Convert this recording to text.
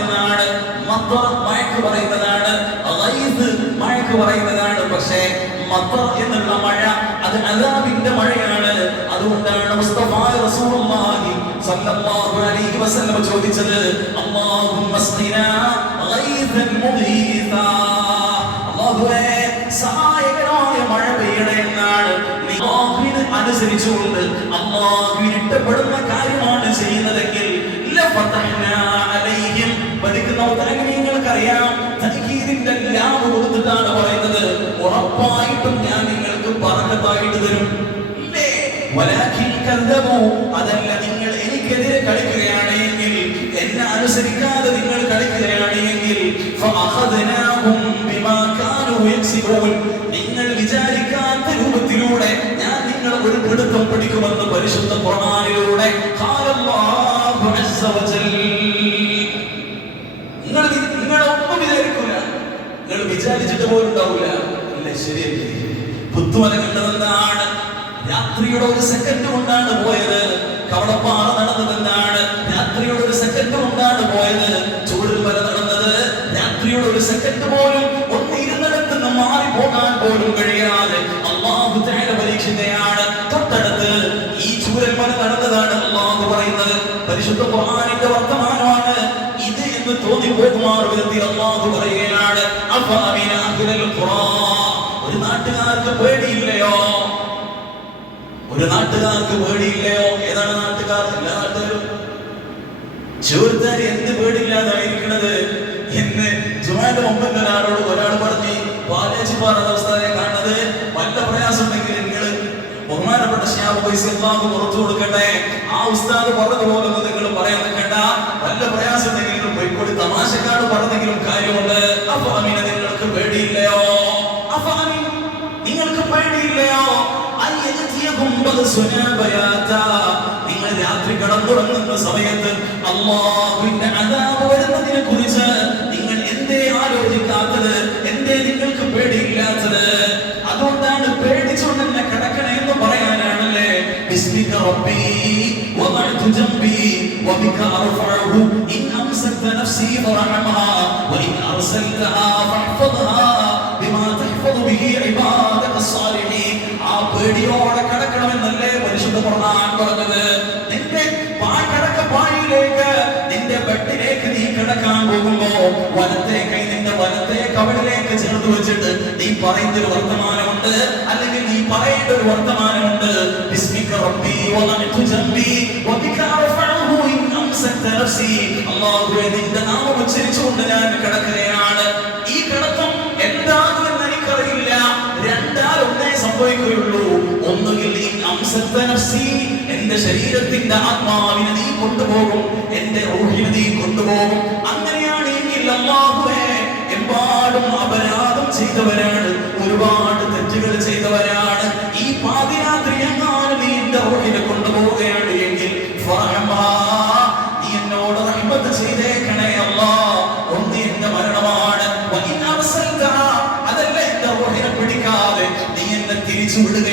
എന്നാണ്. മഴക്ക് പറയുന്നതാണ്, മഴക്ക് പറയുന്നതാണ്. പക്ഷേ മത്തർ എന്നുള്ള മഴ അത് അദാബിന്റെ മഴയാണ്. അതുകൊണ്ടാണ് മുസ്തഫ റസൂലുള്ളാഹി സ്വല്ലല്ലാഹു അലൈഹി വസല്ലം ചോദിച്ചത്, അല്ലാഹുമ്മ സ്ഖിനാ ഗൈസൻ മുഗീസാ, അല്ലാഹുവേ സഹായകരമായ മഴ പെയ്യണേ എന്നാണ്. അല്ലാഹുവിനെ അനുസരിച്ചുകൊണ്ട് അല്ലാഹുവിന് ഇഷ്ടപ്പെടുന്ന കാര്യമാണ് ചെയ്യുന്നതെങ്കിൽ ലഫതഹ്നാ അലൈഹിം, പഠിക്കുന്ന നിങ്ങൾക്കറിയാം തൻകീദിന്റെ ലാഭം കൊടുത്തിട്ടാണ് പറയുന്നത്, ഉറപ്പായിട്ടും ഞാൻ നിങ്ങൾക്ക് ബറക്കത്തായിട്ട് തരും. വലാകിൻ കദ്ദബു, അതല്ല നിങ്ങൾ എനിക്കെതിരെ കളിക്കുകയാണ് എങ്കിൽ, എന്നെ അനുസരിക്കാതെ നിങ്ങൾ കളിക്കുകയാണ് എങ്കിൽ, ഫഅഖദ്നാഹും ബിമാ കാനൂ യക്സിബൂൻ, നിങ്ങൾ വിചാരിക്കാത്ത രൂപത്തിലൂടെ ഞാൻ നിങ്ങൾ ഒരു പിടുത്തം പിടിക്കുമെന്ന് പരിശുദ്ധ ഖുർആനിലൂടെ ഖാലല്ലാഹു അസ്സ വജൽ. നിങ്ങളൊന്നും വിചാരിക്കൂല, നിങ്ങൾ വിചാരിച്ചിട്ട് പോലും ഉണ്ടാവില്ല. അല്ലേ? ശരിയല്ലേ? പുത്തുമല കണ്ടതെന്താണ്? രാത്രിയുടെ ഒരു സെക്കൻഡ് കൊണ്ടാണ് പോയത്. കവളപ്പാറ നടന്നതെന്താണ്? രാത്രിയുടെ ഒരു സെക്കൻഡ് കൊണ്ടാണ് പോയത്. ചൂരൽമല നടന്നത് രാത്രിയുടെ ഒരു സെക്കൻഡ് പോലും ഒന്ന് ഇരുന്നിടത്ത് നിന്ന് മാറി പോകാൻ പോലും കഴിയാതെ അല്ലാഹു തആല പരീക്ഷിക്കുകയാണ്. തൊട്ടടുത്ത് ഈ ചൂരൽമല നടന്നതാണ് അല്ലാഹു പറയുന്നത്. പരിശുദ്ധ ഖുർആനിന്റെ വർത്തമാനമാണ് ഇത് എന്ന് തോന്നിപ്പോകുമാർ വിധത്തിൽ അല്ലാഹു പറയുകയാണ്, അഫഅമിന അഹ്ലൽ ഖുറാ, ഒരു നാട്ടുകാർക്ക് പേടിയില്ലയോ? ഒരു നാട്ടുകാർക്ക് പേടിയില്ലയോ? ഏതാണ് നാട്ടുകാർ? എല്ലാ നാട്ടുകാരും. ചോദിച്ചാൽ എന്ത് പേടിയില്ലാതായിരിക്കണത് എന്ന് ജുമാന്റെ മുമ്പ് ഒരാൾ പറഞ്ഞു, പാലേജ് പറഞ്ഞ അവസ്ഥയെ കാണുന്നത് വല്ല പ്രയാസം ഉണ്ടെങ്കിൽ നിങ്ങൾ ബഹുമാനപ്പെട്ട ശിഹാബ് ഫൈസി അല്ലാഹു പുറത്തു കൊടുക്കട്ടെ, ആ ഉസ്താദ് പറഞ്ഞതുപോലെ നിങ്ങൾ പറയാൻ നിൽക്കണ്ട. വല്ല പ്രയാസം ഉണ്ടെങ്കിൽ നിങ്ങൾ പോയിക്കോടി, തമാശക്കാട് പറഞ്ഞെങ്കിലും കാര്യമുണ്ട്. അപ്പൊ അമീന നിങ്ങൾക്ക് പേടിയില്ലയോ? അപ്പൊ അമീൻ നിങ്ങൾക്ക് പേടിയില്ലയോ? നിങ്ങൾ രാത്രി കടന്നുറങ്ങുന്ന സമയത്ത് അല്ലാഹുവിന്റെ അദാബ് വരുന്നതിനെ കുറിച്ച് നിങ്ങൾ എന്തേ ആലോചിക്കാത്തത്? എന്തേ നിങ്ങൾക്ക് പേടിയില്ലാത്തത്? അതുകൊണ്ടാണ് പേടിച്ചുകൊണ്ട് എന്നെ കിടക്കണേ എന്ന് പറയാനാണല്ലേ. ബിസ്മിക റബ്ബി വദഅതു ജംബി വബിക അർഫഉഹു ഇൻ അംസക്ത നഫ്സി ഫറഹമഹാ വഇൻ അർസൽതഹാ ഫഹ്ഫദ്ഹാ ബിമാ തഹ്ഫദു ബിഹി ഇബാദക സ്സാലിഹീൻ. ആ പേടിയോടെ കിടക്കണമെന്നല്ലേ പരിശുദ്ധ ഖുർആൻ പറഞ്ഞത്. നിന്റെ പായിലേക്ക്, നിന്റെ ബെഡിലേക്ക് നീ കിടക്കാൻ പോകുമ്പോ വലത്തെ കൈ നിന്റെ വലത്തെ കവിളിലേക്ക് ചേർത്ത് വെച്ചിട്ട് നീ പറയുന്ന ഒരു വർത്തമാനമുണ്ട്, അല്ലെങ്കിൽ നീ പറയേണ്ട ഒരു വർത്തമാനമുണ്ട്. ബിസ്മിക റബ്ബി വദഅതു ജംബി വബിക അർഫഉഹു ഇൻ അംസക്ത നഫ്സി, അല്ലാഹുവേ നിന്റെ നാമം ഉച്ചരിച്ചുകൊണ്ട് ഞാൻ കിടക്കുകയാണ്. ഈ കിടത്തം എന്താകുമെന്ന് എനിക്കറിയില്ല. രണ്ടാലൊന്നേ സംഭവിക്കുകയുള്ളൂ. ഒന്നുകിൽ ഈ അംസക്ത നഫ്സി, എന്റെ ശരീരത്തിന്റെ ആത്മാവിനെ നീ കൊണ്ടുപോകും, എന്റെ റൂഹിനെ നീ കൊണ്ടുപോകും. അങ്ങനെയാണെങ്കിൽ അല്ലാഹുവേ, എമ്പാടും അപരാധം ചെയ്തവരാണ്, ഒരുപാട് തെറ്റുകൾ ചെയ്തവരാണ്. ഈ പാതിരാത്രി എങ്ങാനും നീ എന്റെ റൂഹിനെ കൊണ്ടുപോവുകയാണ് എങ്കിൽ നീ എന്നോട് റഹ്മത്ത് ചെയ്തേക്കണേ അല്ലാഹ്. ഒന്ന് എന്റെ മരണമാണ്, അതല്ല എന്റെ റൂഹിനെ പിടിക്കാതെ നീ എന്നെ തിരിച്ചു വിടുക